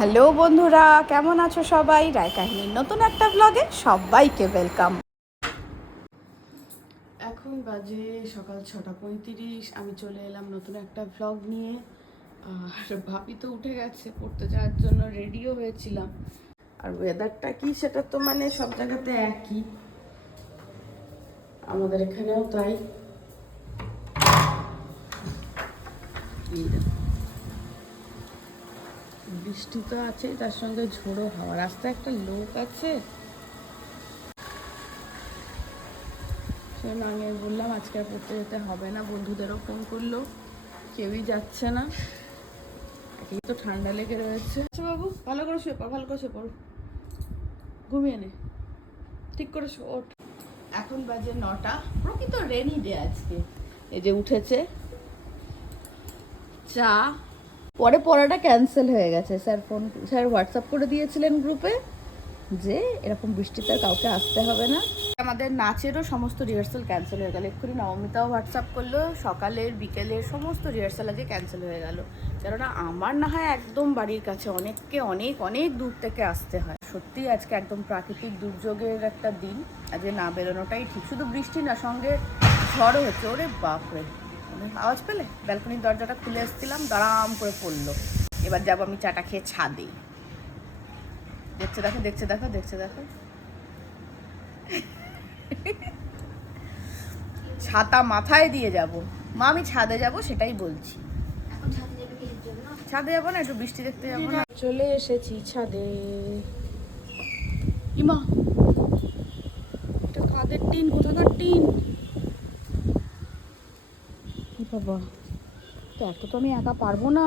Hello বন্ধুরা, কেমন আছো সবাই? রায় কাহিনীর নতুন একটা ব্লগে সবাইকে ওয়েলকাম এখন বাজে সকাল ছটা পঁয়ত্রিশ, আমি চলে এলাম নতুন একটা ব্লগ নিয়ে। আর ভাবি তো উঠে গেছে, পড়তে যাওয়ার জন্য রেডিও হয়েছিলাম। আর ওয়েদারটা কি সেটা তো মানে সব জায়গাতে একই। আমাদের এখানেও তাই। বৃষ্টি তো আছে তার সঙ্গে ঝোড়ো হাওয়া। রাস্তায় একটা লোক আছে। সেজন্য আমি বললাম আজকে আর পড়তে যেতে হবে না বন্ধুদেরও ফোন করল কেউই যাচ্ছে না। একেই তো ঠান্ডা লেগে রয়েছে। আচ্ছা বাবু ভালো করে শুয়ে পড় ভালো করে শুয়ে পড়। ঘুমিয়ে নে। ঠিক করে ওঠ। এখন বাজে নটা। প্রকৃত রেনি ডে আজকে। এই যে উঠেছে। চা পরে পড়াটা ক্যান্সেল হয়ে গেছে। স্যার ফোন স্যার হোয়াটসঅ্যাপ করে দিয়েছিলেন গ্রুপে যে এরকম বৃষ্টিতে কাউকে আসতে হবে না। আমাদের নাচেরও সমস্ত রিহার্সাল ক্যান্সেল হয়ে গেল। এক্ষুনি নবমিতাও হোয়াটসঅ্যাপ করল। সকালের, বিকেলের সমস্ত রিহার্সাল আজকে ক্যান্সেল হয়ে গেল। কেননা আমার না হয় একদম বাড়ির কাছে, অনেককে অনেক অনেক দূর থেকে আসতে হয়। সত্যি আজকে একদম প্রাকৃতিক দুর্যোগের একটা দিন। আজকে না বেরোনোটাই ঠিক। শুধু বৃষ্টি না, সঙ্গে ঝড়ও হচ্ছে। ওরে বাপরে! আওয়াজ পেলে? ব্যালকনির দরজাটা খুলে এসেছিলাম দাঁড়াম করে পড়ল। এবার যাব আমি চাটা খেয়ে ছাদে। দেখছে দেখো দেখছে দেখো দেখছে দেখো। ছাতা মাথায় দিয়ে যাব। মা আমি ছাদে যাব সেটাই বলছি। ছাদে যাব না একটু বৃষ্টি দেখতে যাব না। চলে এসেছি ছাদে। ইমা এটা কাদের টিন? কোথাকার টিন কি বাবা, তো এত তো আমি একা পারব না।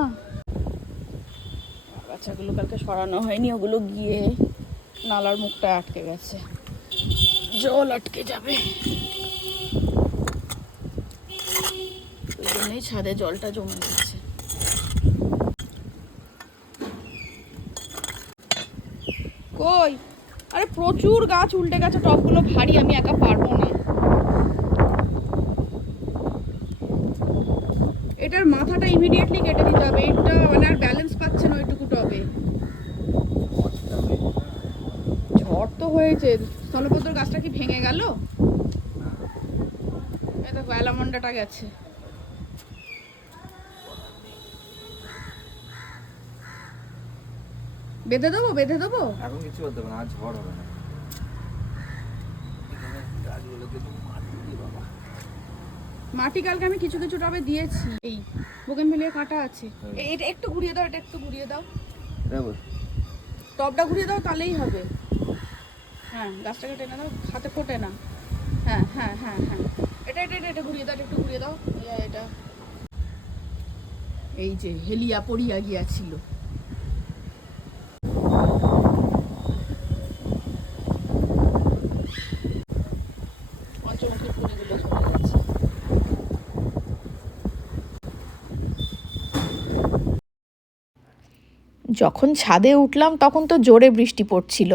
বাচ্চাগুলো কালকে সরানো হয়নি, ওগুলো গিয়ে নালার মুখটা আটকে গেছে। জল আটকে যাবে। ওই জন্যই ছাদে জলটা জমে গেছে। কই? আরে প্রচুর গাছ, উল্টে গেছে টবগুলো ভারী, আমি একা পারব না এটার মাথাটা ইমিডিয়েটলি কেটে দিতে হবে। এটা মানে আর ব্যালেন্স পাচ্ছে না ওইটুকু টবে। ঝড় তো হয়েছে। স্থলপদ্র গাছটা কি ভেঙে গেল? দেখো, অ্যালামন্ডাটা গেছে। বেঁধে দেবো বেঁধে দেবো? এখন কিছু করতে হবে না ঝড় হবে না এখানে গাছগুলোকে তো মাটি দিয়ে বাবা মাটি কালকে আমি কিছু কিছু টবে দিয়েছি। এই বোগেন মিলিয়ে কাটা আছে। হুম। এটা একটু ঘুরিয়ে দাও এটা একটু ঘুরিয়ে দাও। টবটা ঘুরিয়ে দাও তাহলেই হবে। হ্যাঁ গাছটাকে টেনে দাও হাতে ফোটে না। হ্যাঁ হ্যাঁ হ্যাঁ হ্যাঁ। এটা এটা এটা ঘুরিয়ে দাও এটা একটু ঘুরিয়ে দাও। এটা। এই যে হেলিয়া পড়িয়া গিয়াছিল পঞ্চমুখী ফুলগুলো চলে গেছে যখন ছাদে উঠলাম তখন তো জোরে বৃষ্টি পড়ছিল।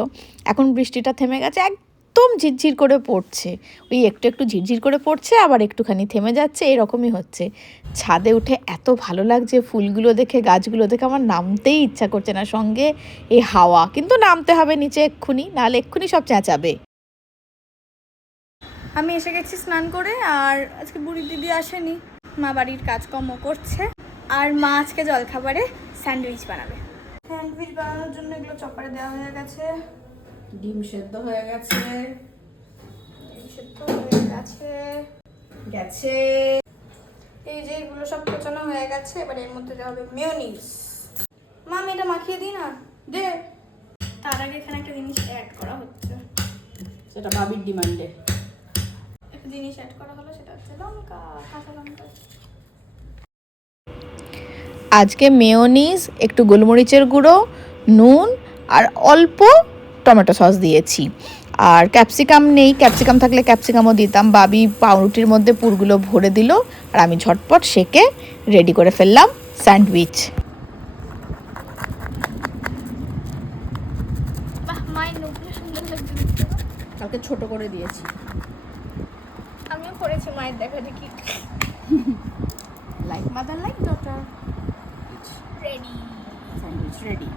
এখন বৃষ্টিটা থেমে গেছে, একদম ঝিরঝির করে পড়ছে। ওই একটু একটু ঝিরঝির করে পড়ছে, আবার একটুখানি থেমে যাচ্ছে, এরকমই হচ্ছে। ছাদে উঠে এত ভালো লাগছে, ফুলগুলো দেখে, গাছগুলো দেখে, আমার নামতেই ইচ্ছা করছে না সঙ্গে এই হাওয়া। কিন্তু নামতে হবে নিচে এক্ষুনি, নাহলে এক্ষুনি সব চেঁচাবে। আমি এসে গেছি স্নান করে, আর আজকে বুড়ি দিদি আসেনি। মা বাড়ির কাজকর্ম করছে, আর মা আজকে জলখাবারে স্যান্ডউইচ বানাবে। স্যান্ডউইচ বানানোর জন্য এগুলো চপারে দেওয়া হয়ে গেছে। ডিম সেদ্ধ হয়ে গেছে। ডিম সেদ্ধ হয়ে গেছে। গেছে। এই যে এগুলো সব কোচানো হয়ে গেছে এবার এর মধ্যে দেওয়া হবে মেয়োনিজ মা আমি এটা মাখিয়ে দিই না? দে। তার আগে এখানে একটা জিনিস অ্যাড করা হচ্ছে। সেটা ভাবির ডিমান্ডে। একটা জিনিস অ্যাড করা হলো সেটা হচ্ছে লঙ্কা কাঁচা লঙ্কা। আজকে মেয়োনিজ একটু গোলমরিচের গুঁড়ো নুন আর অল্প টমেটো সস দিয়েছি। আর ক্যাপসিকাম নেই ক্যাপসিকাম থাকলে ক্যাপসিকামও দিতাম। বাবি পাউরুটির মধ্যে পুরগুলো ভরে দিল আর আমি ঝটপট সেকে রেডি করে ফেললাম স্যান্ডউইচ? কালকে ছোট করে দিয়েছি। আমিও করেছি মায়ের দেখা দেখি। Like mother like daughter ready sandwich ready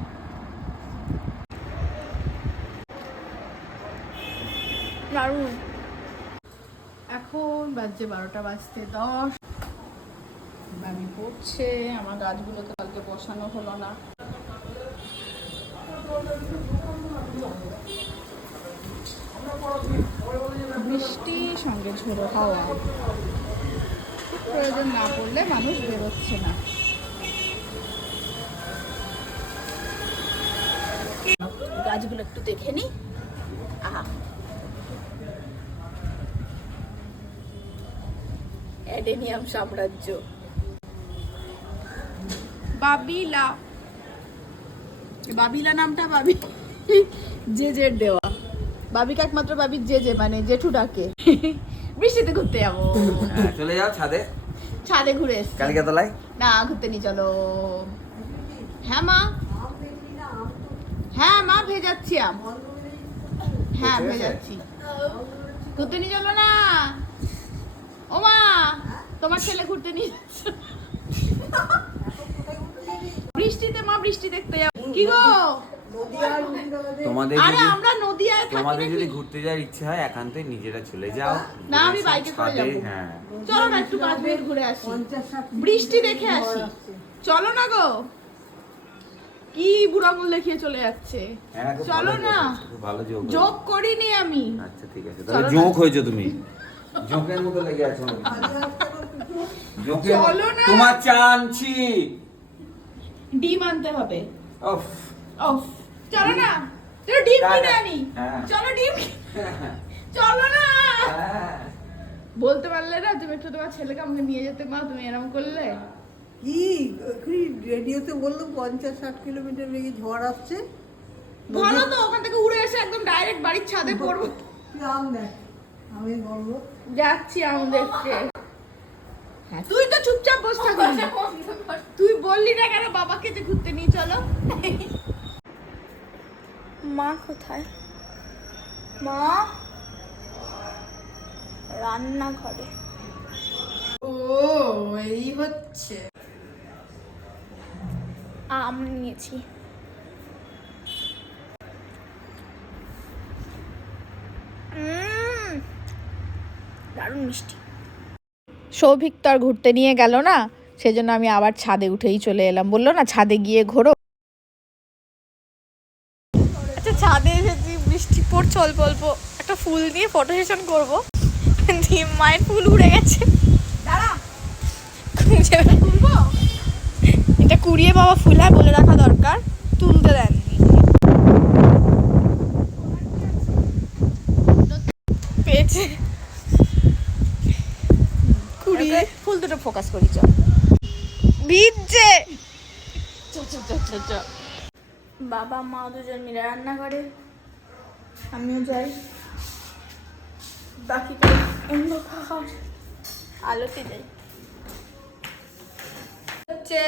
দারুণ এখন বাজছে বারোটা বাজতে দশ। আমি পড়ছে আমার গাছগুলো তো কালকে বসানো হলো না। বৃষ্টি সঙ্গে ঝোড়ো হাওয়া। প্রয়োজন না পড়লে মানুষ বেরোচ্ছে না। গাছগুলো একটু দেখে নি আহা। অ্যাডেনিয়াম সাম্রাজ্য। বাবিলা। বাবিলা নামটা বাবি যে যে দেওয়া। বাবিকে একমাত্র বাবি যে যে মানে জেঠু ডাকে বৃষ্টিতে ঘুরতে যাব। হ্যাঁ, চলে যাও ছাদে। ছাদে ঘুরে এসছি। কালকে তলায়? না ঘুরতে নি চলো। হ্যাঁ মা। হ্যাঁ মা ভেজাচ্ছি আম। হ্যাঁ। ভেজাচ্ছি। ঘুরতে নিয়ে চলো না। ও মা তোমার ছেলে ঘুরতে নিয়ে বৃষ্টিতে মা বৃষ্টি দেখতে যাব কি গো? তোমাদের আরে আমরা নদিয়ায় তোমাদের যদি ঘুরতে যাওয়ার ইচ্ছে হয় একান্তই নিজেরা চলে যাও। না, আমি বাইকে করে যাব। হ্যাঁ। চলো না একটু পাঁচ মিনিট ঘুরে আসি। বৃষ্টি দেখে আসি। চলো না গো। কি বুড়া আঙুল দেখিয়ে চলে যাচ্ছে? হ্যাঁ, চলো না। যোগ, ভালো। করিনি আমি। আচ্ছা ঠিক আছে। তাহলে হয়েছো তুমি। মতো লেগে আছো। চলো না। তোমার চানছি। ডিম আনতে হবে। উফ। অফ চলো না। চলো ডিম। কিনে আনি। হ্যাঁ। চলো ডিম চলো না। হ্যাঁ। বলতে পারলে না তুমি একটু তোমার ছেলেকে আমাকে নিয়ে যেতে মা তুমি এরকম করলে। কি রেডিওতে বলল পঞ্চাশ ষাট কিলোমিটার বেগে ঝড় আসছে? ভালো তো ওখান থেকে উড়ে এসে একদম ডাইরেক্ট বাড়ির ছাদে পড়ব। আম দেখ আমি বলব। যাচ্ছি আম দেখতে। হ্যাঁ, তুই তো চুপচাপ বসে থাকবি। তুই বললি না কেন বাবাকে যে ঘুরতে নিয়ে চলো? মা কোথায়? মা? রান্নাঘরে। ও এই হচ্ছে। আম নিয়েছি। দারুণ মিষ্টি। সৌভিক তো আর ঘুরতে নিয়ে গেল না সেজন্য আমি আবার ছাদে উঠেই চলে এলাম। বলল না ছাদে গিয়ে ঘোরো। আচ্ছা ছাদে এসেছি বৃষ্টি পড়ছে অল্প অল্প একটা ফুল দিয়ে ফটো সেশন করব মায়ের ফুল উড়ে গেছে। দাঁড়া। খুঁজে কুড়িয়ে বাবা ফুল হয় বলে রাখা দরকার তুলতে দেন পেয়েছে। কুড়িয়ে। ফুল দুটো ফোকাস করি চল ভিজছে বাবা মা দুজন মিলে রান্না করে। আমিও যাই। বাকি অন্ধকার আলোতে যাই হচ্ছে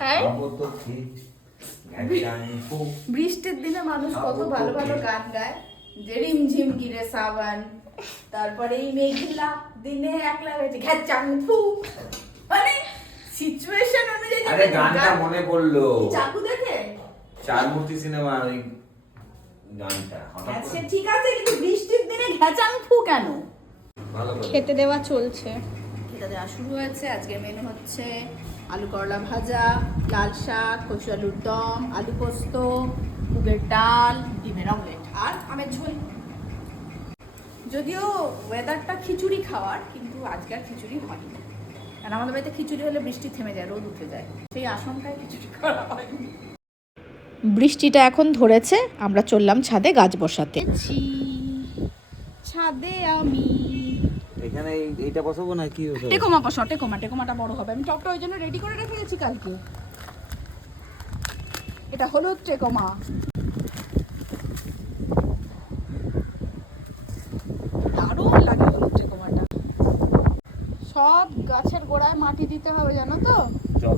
হ্যাঁ? বৃষ্টির দিনে মানুষ কত ভালো ভালো গান গায়। যে রিমঝিম গিরে সাবান তারপরে এই মেঘলা দিনে একলা হয়েছে ঘ্যাচাং ফু মানে সিচুয়েশন অনুযায়ী আরে গানটা মনে পড়ল। চাকু দেখে? চার মূর্তি সিনেমা ওই গানটা আচ্ছা ঠিক আছে কিন্তু বৃষ্টির দিনে ঘ্যাচাং ফু কেন? খেতে দেওয়া চলছে। এটা দেওয়া শুরু হয়েছে। আজকের মেনু হচ্ছে আলু করলা ভাজা লাল শাক কচু আলুর দম আলু পোস্ত মুগের ডাল ডিমের অমলেট আর আমের ঝোল। যদিও ওয়েদারটা খিচুড়ি খাওয়ার কিন্তু আজকে আর খিচুড়ি হয়নি। কারণ আমাদের বাড়িতে খিচুড়ি হলে বৃষ্টি থেমে যায় রোদ উঠে যায়। সেই আশঙ্কায় খিচুড়ি করা হয়নি। বৃষ্টিটা এখন ধরেছে আমরা চললাম ছাদে গাছ বসাতে। ছাদে আমি এখানে এইটা বসাবো না? কি বসাবো? টেকোমা বসো টেকোমা টেকোমাটা বড় হবে। আমি টপটা ওই জন্য রেডি করে রেখে গেছি কালকে। এটা হলুদ টেকোমা। দারুণ লাগে হলুদ টেকোমাটা। সব গাছের গোড়ায় মাটি দিতে হবে জানো তো? জল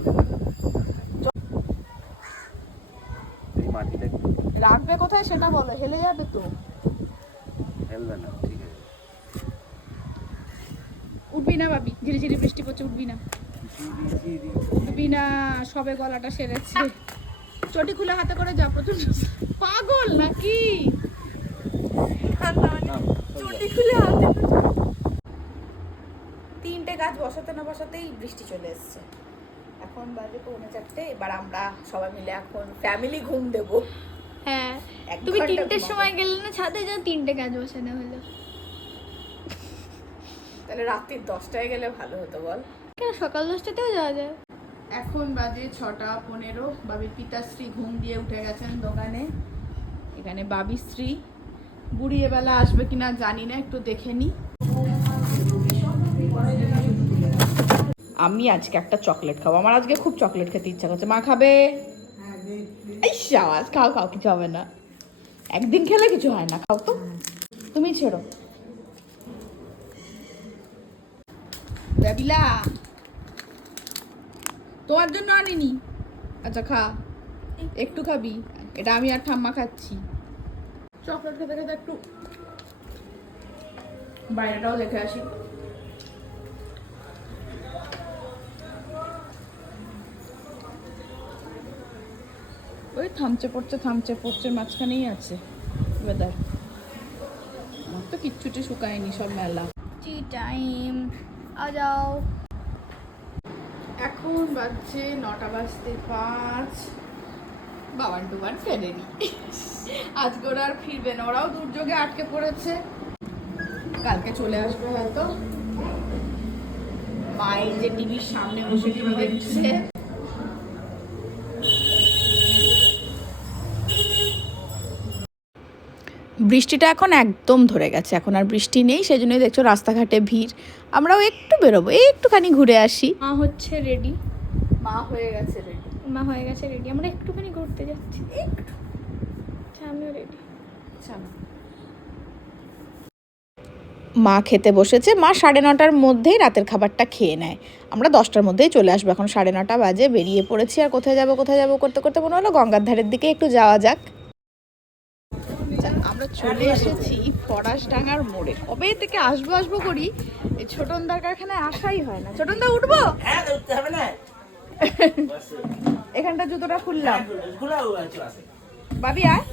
রাখবে কোথায় সেটা বলো হেলে যাবে তো। না উঠবি না ভাবি? বৃষ্টি পড়ছে উঠবি না। উঠবি না সবে গলাটা সেরেছে। চটি খুলে হাতে করে যা প্রচুর পাগল নাকি? চটি খুলে হাতে তিনটে গাছ বসাতে না বসাতেই বৃষ্টি চলে এসছে। এখন বাজে পৌনে চারটে এবার আমরা সবাই মিলে এখন ফ্যামিলি ঘুম দেবো। হ্যাঁ তুমি তিনটের সময় গেলে না ছাদে যেন তিনটে গাছ বসানো হলো। তাহলে রাত্রির দশটায় গেলে ভালো হতো বল। কেন সকাল দশটাতেও যাওয়া যায়? এখন বাজে ছটা পনেরো বাবির পিতাশ্রী ঘুম দিয়ে উঠে গেছেন দোকানে। এখানে বাবি স্ত্রী। বুড়ি এবেলা আসবে কিনা জানি না একটু দেখে নি। আমি আজকে একটা চকলেট খাব। আমার আজকে খুব চকলেট খেতে ইচ্ছা করছে। মা খাবে? এই সাবাস খাও খাও কিছু হবে না। একদিন খেলে কিছু হয় না খাও তো। তুমি ছেড়ো। দেবিলা তোমার জন্য আনিনি। আচ্ছা খা। একটু খাবি। এটা আমি আর ঠাম্মা খাচ্ছি। চকলেট খেতে খেতে একটু বাইরেটাও দেখে আসি। ওই থামচে পড়ছে থামচে পড়ছে, মাঝখানেই আছে। ওয়েদার আমার তো কিচ্ছুটি শুকায়নি সব মেলা। টি টাইম আ যাও এখন বাজছে নটা বাজতে পাঁচ। বাবান টুবান ফেরেনি। আজকে ওরা আর ফিরবে না, ওরাও দুর্যোগে আটকে পড়েছে। কালকে চলে আসবে হয়তো। মায়ের যে টিভির সামনে বসে টিভি দেখছে। বৃষ্টিটা এখন একদম ধরে গেছে এখন আর বৃষ্টি নেই সেই জন্যই দেখছ রাস্তাঘাটে ভিড়। আমরাও একটু বেরোবো এই একটুখানি ঘুরে আসি। মা হচ্ছে রেডি মা হয়ে গেছে রেডি মা হয়ে গেছে রেডি আমরা একটুখানি ঘুরতে যাচ্ছি। একটু। আচ্ছা, আমিও রেডি চলো। মা খেতে বসেছে মা সাড়ে নটার মধ্যেই রাতের খাবারটা খেয়ে নেয়। আমরা দশটার মধ্যেই চলে আসব এখন সাড়ে নটা বাজে বেরিয়ে পড়েছি আর কোথায় যাব কোথায় যাব করতে করতে মনে হলো গঙ্গার ধারের দিকে একটু যাওয়া যাক। আমরা চলে এসেছি ফরাসডাঙ্গার মোড়ে। কবে থেকে আসব আসব করি এই ছোটনদার কারখানায় আসাই হয় না। ছোটনদা উঠবো? হ্যাঁ উঠতে হবে না। এখানটা জুতোটা খুললাম। আছে। বাবি আয়।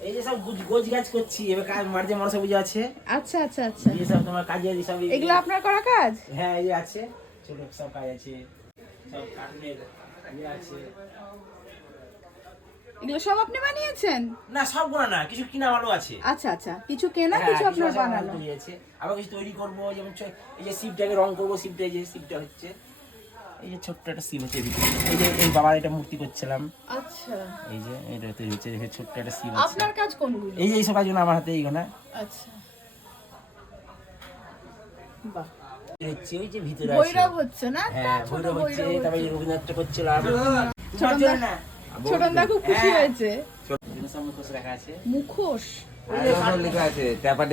এই যে সব গুজ- গোছ করছি এবার কাজ মার্চে মনসা পুজো আছে। আচ্ছা আচ্ছা আচ্ছা। এই সব তোমার কাজে এই সব এগুলো আপনার করা কাজ? হ্যাঁ এই আছে। ছোট সব কাজ আছে। সব কাঠের ইয়ে আছে। এগুলো সব আপনি বানিয়েছেন? না সব গোনা না কিছু কিনা ভালো আছে। আচ্ছা আচ্ছা। কিছু কেনা হ্যাঁ, কিছু আপনার বানানো। আছে। আবার কিছু তৈরি করব যেমন এই যে শিবটাকে রং করব শিবটা এই যে শিবটা হচ্ছে। এই যে ছোট্ট একটা শিব হচ্ছে এই যে এই বাবার এটা মূর্তি করছিলাম। আচ্ছা। এই যে এটা তৈরি হচ্ছে এই ছোট্ট একটা শিব আছে। আপনার কাজ কোনগুলো? এই যে এইসব কাজগুলো আমার হাতে এই গোনা আচ্ছা। বাহ। হচ্ছে ওই যে ভিতরে আছে। ভৈরব হচ্ছে না? হ্যাঁ ভৈরব হচ্ছে তারপরে হচ্ছে। রবীন্দ্রনাথ করছিলাম। ছোটনদা ছোটনদা খুব খুশি হ্যাঁ। হয়েছে। মুখোশ। রাখা আছে মুখোশ লেখা আছে ট্যাপা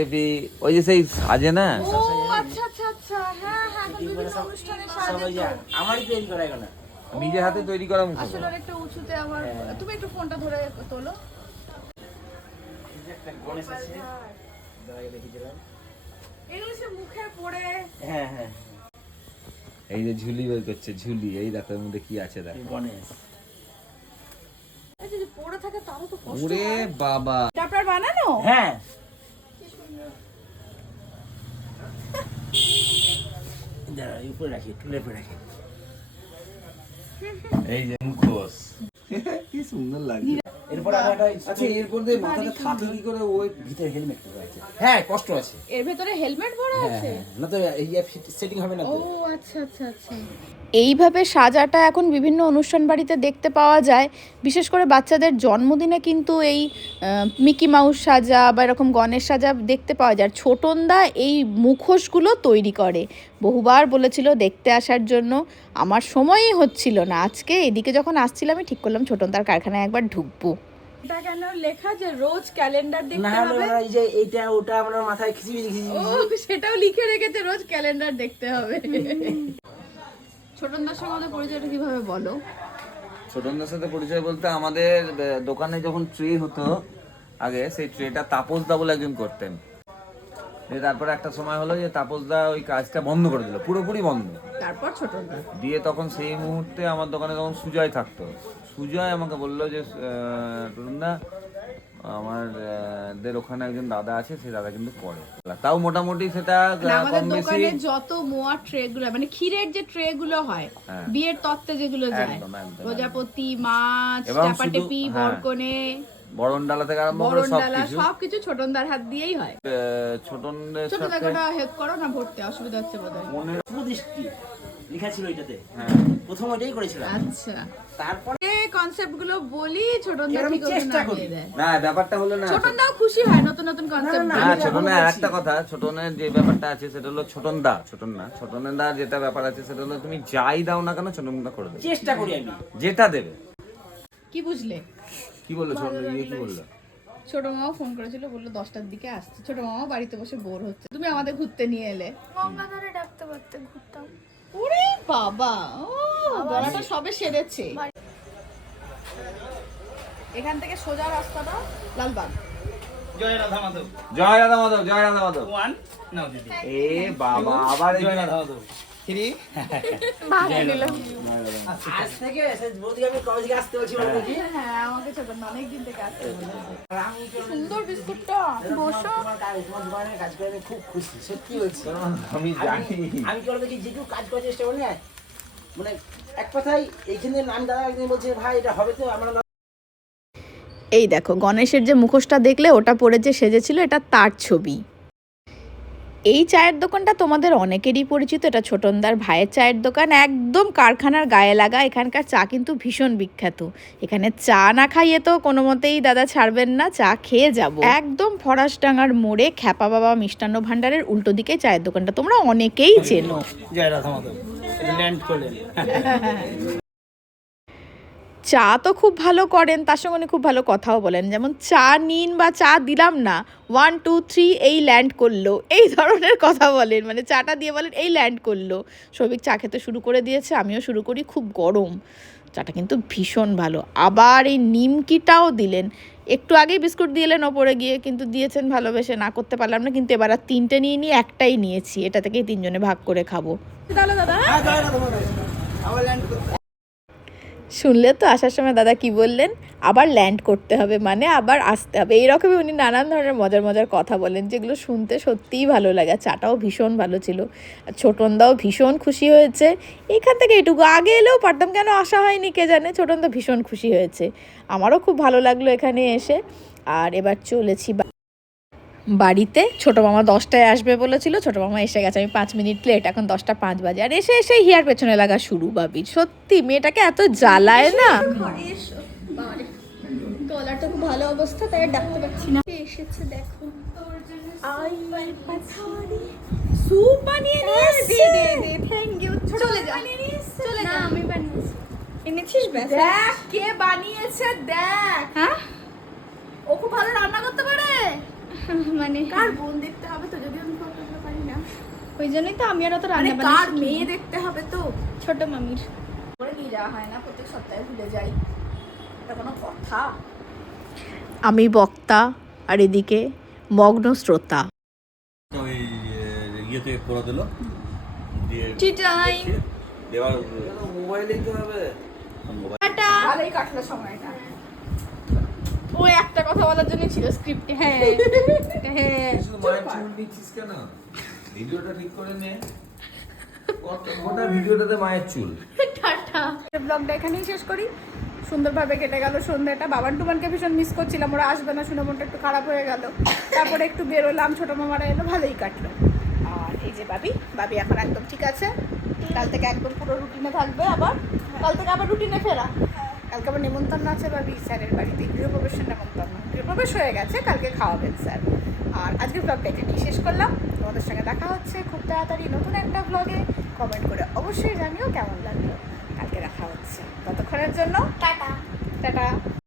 ওই যে সেই সাজে না? আচ্ছা আচ্ছা আচ্ছা। হ্যাঁ হ্যাঁ এখন বিভিন্ন অনুষ্ঠানে সব সাজে ওই যে তো। আমারই তৈরি করা এগুলো। নিজের হাতে তৈরি করা মুখোশ। আসলে একটু উঁচুতে আমার তুমি একটু ফোনটা ধরে তোলো। এই যে গণেশ আছে। দাদাকে এগুলো সে মুখে পড়ে। হ্যাঁ হ্যাঁ। এই যে ঝুলি বের করছে ঝুলি। এই দেখো এর মধ্যে কি আছে দেখো। গণেশ। পড়ে থাকে তারও তো কষ্ট ওরে বাবা। এটা আপনার বানানো? হ্যাঁ। দাঁড়া, উপরে রাখি এই যে মুখোশ। কি সুন্দর লাগছে। এরপর আচ্ছা এরপর দিয়ে মাথাটা থাকে কি করে ওই ভিতরে হেলমেট করা আছে। হ্যাঁ কষ্ট আছে। এর ভেতরে হেলমেট ভরা হ্যাঁ আছে? হ্যাঁ না তো এই সেটিং হবে না ও আচ্ছা আচ্ছা আচ্ছা। এইভাবে সাজাটা এখন বিভিন্ন অনুষ্ঠান বাড়িতে দেখতে পাওয়া যায়। বিশেষ করে বাচ্চাদের জন্মদিনে কিন্তু এই মিকি মাউস সাজা বা এরকম গণেশ সাজা দেখতে পাওয়া যায়। আর ছোটনদা এই মুখোশগুলো তৈরি করে। বহুবার বলেছিল দেখতে আসার জন্য। আমার সময়ই হচ্ছিল না। আজকে এদিকে যখন আসছিলাম আমি ঠিক করলাম ছোটনদার কারখানায় একবার ঢুকবো। এটা কেন লেখা যে রোজ ক্যালেন্ডার না দেখতে হবে? এই যে এইটা ওটা আপনার মাথায় খিচিবি খিচিবি ও সেটাও লিখে রেখেছে রোজ ক্যালেন্ডার দেখতে হবে। ছোটনদার সঙ্গে আমাদের পরিচয়টা কীভাবে বলো? ছোটনদার সাথে পরিচয় বলতে আমাদের দোকানে যখন ট্রে হতো আগে সেই ট্রেটা তাপসদা বলে একজন করতেন। দিয়ে তারপরে একটা সময় হলো যে তাপসদা ওই কাজটা বন্ধ করে দিল পুরোপুরি বন্ধ। তারপর ছোটনদা দিয়ে তখন সেই মুহূর্তে আমার দোকানে তখন সুজয় থাকতো। সুজয় আমাকে বলল যে টুরুন্দা আমাদের ওখানে একজন দাদা আছে সেই দাদা কিন্তু করে। তাও মোটামুটি সেটা আমাদের দোকানে যত মোয়া ট্রে গুলো মানে ক্ষীরের যে ট্রে গুলো হয় হ্যাঁ। বিয়ের তত্ত্বে যেগুলো যায় প্রজাপতি মাছ চাপাটেপি হ্যাঁ। বরকনে বরণ ডালা থেকে আরম্ভ করে বরণ সব ডালা কিছু সবকিছু ছোটনদার হাত দিয়েই হয়। ছোটনদের ছোট সাথে দেখোটা হেল্প করো না ভরতে অসুবিধা হচ্ছে বোধহয়। মনের দৃষ্টি লেখা ছিল এটাতে। হ্যাঁ। প্রথম ওইটাই করেছিলাম। আচ্ছা। তারপর এই কনসেপ্টগুলো বলি ঠিক চেষ্টা করি। না ব্যাপারটা হলো না ছোটনদাও খুশি হয় নতুন নতুন কনসেপ্ট না, ছোটনের একটা কথা ছোটনের যে ব্যাপারটা আছে সেটা হলো ছোটন দা ছোটন না ছোটনের দা যেটা ব্যাপার আছে সেটা হলো তুমি যাই দাও না কেন ছোটন দা করে দেবে। চেষ্টা করি আমি। যেটা দেবে। কি বুঝলে? কি বলল ছোট ইয়ে কি বলল? ছোট মামাও ফোন করেছিল বলল দশটার দিকে আসছে। ছোট মামা বাড়িতে বসে বোর হচ্ছে। তুমি আমাদের ঘুরতে নিয়ে এলে। গঙ্গাধারে ডাকতে পারতে ঘুরতাম। ওরে বাবা ও গলাটা সবে সেরেছে। এখান থেকে সোজা রাস্তাটা লালবাগ। জয় রাধা মাধব। জয় রাধা মাধব জয় রাধা মাধব। ওয়ান নাও দিদি। এ বাবা আবার জয় রাধা মাধব। থ্রি আজ থেকে আমি কবে থেকে আসতে বলছি বলো হ্যাঁ আমাকে ছোট অনেক দিন থেকে আসতে সুন্দর বিস্কুটটা বসো। তোমার কাজ- তোমার দোকানে কাজ করে আমি খুব খুশি সত্যি বলছি। আমি জানি। আমি- আমি কি কি যেটুকু কাজ করার চেষ্টা করি না? মানে এক কথাই এইখানে আমি দাদা একদিন বলছে ভাই এটা হবে তো আমরা এই দেখো গণেশের যে মুখোশটা দেখলে ওটা পরে যে সেজেছিল এটা তার ছবি। এই চায়ের দোকানটা তোমাদের অনেকেরই পরিচিত, এটা ছোটনদার ভাইয়ের চায়ের দোকান। একদম কারখানার গায়ে লাগা, এখানকার চা কিন্তু ভীষণ বিখ্যাত। এখানে চা না খাইয়ে তো কোনো মতেই দাদা ছাড়বেন না, চা খেয়ে যাব। একদম ফরাসডাঙ্গার মোড়ে খ্যাপা বাবা মিষ্টান্ন ভাণ্ডারের উল্টো দিকে চায়ের দোকানটা, তোমরা অনেকেই চেনো। জয় রাধা ল্যান্ড চা তো খুব ভালো করেন তার সঙ্গে উনি খুব ভালো কথাও বলেন যেমন চা নিন বা চা দিলাম না ওয়ান টু থ্রি এই ল্যান্ড করল এই ধরনের কথা বলেন মানে চাটা দিয়ে বলেন এই ল্যান্ড করল সৌভিক চা খেতে শুরু করে দিয়েছে আমিও শুরু করি খুব গরম চাটা কিন্তু ভীষণ ভালো আবার এই নিমকিটাও দিলেন একটু আগেই বিস্কুট দিলেন ওপরে গিয়ে কিন্তু দিয়েছেন ভালোবেসে না করতে পারলাম না কিন্তু এবার আর তিনটে নিয়ে নিয়ে একটাই নিয়েছি এটা থেকেই তিনজনে ভাগ করে খাব দাদা শুনলে তো আসার সময় দাদা কি বললেন? আবার ল্যান্ড করতে হবে মানে আবার আসতে হবে। এইরকমই উনি নানান ধরনের মজার মজার কথা বলেন, যেগুলো শুনতে সত্যিই ভালো লাগে। চাটাও ভীষণ ভালো ছিল। ছোটনদাও ভীষণ খুশি হয়েছে। এখান থেকে এটুকু আগে এলেও পারতাম, কেন আসা হয়নি কে জানে? ছোটনদা ভীষণ খুশি হয়েছে। আমারও খুব ভালো লাগল এখানে এসে। আর এবার চলেছি বাড়িতে ছোটো মামা দশটায় আসবে বলেছিল ছোটো মামা এসে গেছে আমি পাঁচ মিনিট লেট এখন দশটা পাঁচ বাজে। আর এসে এসে হিয়ার পেছনে লাগা শুরু বাবির সত্যি মেয়েটাকে এত জ্বালায় না? ঘরে এসো। বাবারে গলার তো খুব ভালো অবস্থা তাই ডাকতে পারছি না। এসেছে দেখো। আই পাথারি। স্যুপ বানিয়ে নিয়ে দে দে থ্যাংক ইউ চলে যা চলে যা। আমি বানিয়েছি। এনেছিস ব্যাস? দেখ কে বানিয়েছে দেখ। হ্যাঁ? ও খুব ভালো রান্না করতে মানে কার বোন দেখতে হবে তো যদি আমি পারি না। ওই জন্যই তো আমি আর অত মানে রান্না কার মেয়ে দেখতে হবে তো? ছোট মামির। করে নিয়ে যাওয়া হয় না প্রত্যেক সপ্তাহে ভুলে যাই। এটা কোনো কথা? আমি বক্তা আর এদিকে মগ্ন শ্রোতা। ওই ইয়েতে করে দিল। দিয়ে টি দেওয়ার মোবাইলেই তো হবে। টাটা। ভালোই কাটলো সময়টা। ও একটা কথা বলার জন্য ছিল স্ক্রিপ্টে হ্যাঁ হ্যাঁ। কেন? ভিডিওটা ঠিক করে নে। গোটা ভিডিওটাতে মায়ের চুল। টাটা। ব্লগটা এখানেই শেষ করি। সুন্দরভাবে কেটে গেল সন্ধ্যাটা। বাবান টুবানকে ভীষণ মিস করছিলাম। ওরা আসবে না শুনে মনটা একটু খারাপ হয়ে গেল। তারপরে একটু বেরোলাম ছোটো মামারা এলো ভালোই কাটলো। আর এই যে বাবি বাবি এখন একদম ঠিক আছে। কাল থেকে একদম পুরো রুটিনে থাকবে আবার। কাল থেকে আবার রুটিনে ফেরা। কালকে আবার নেমন্তন্ন আছে বাবি স্যারের বাড়িতে। গৃহপ্রবেশের নেমন্তন্ন। গৃহপ্রবেশ হয়ে গেছে কালকে খাওয়াবেন স্যার। আর আজকের ব্লগটা এখানেই শেষ করলাম। তোমাদের সঙ্গে দেখা হচ্ছে খুব তাড়াতাড়ি নতুন একটা ব্লগে কমেন্ট করে অবশ্যই জানিও কেমন লাগল। কালকে দেখা হচ্ছে। ততক্ষণের জন্য টাটা। টাটা।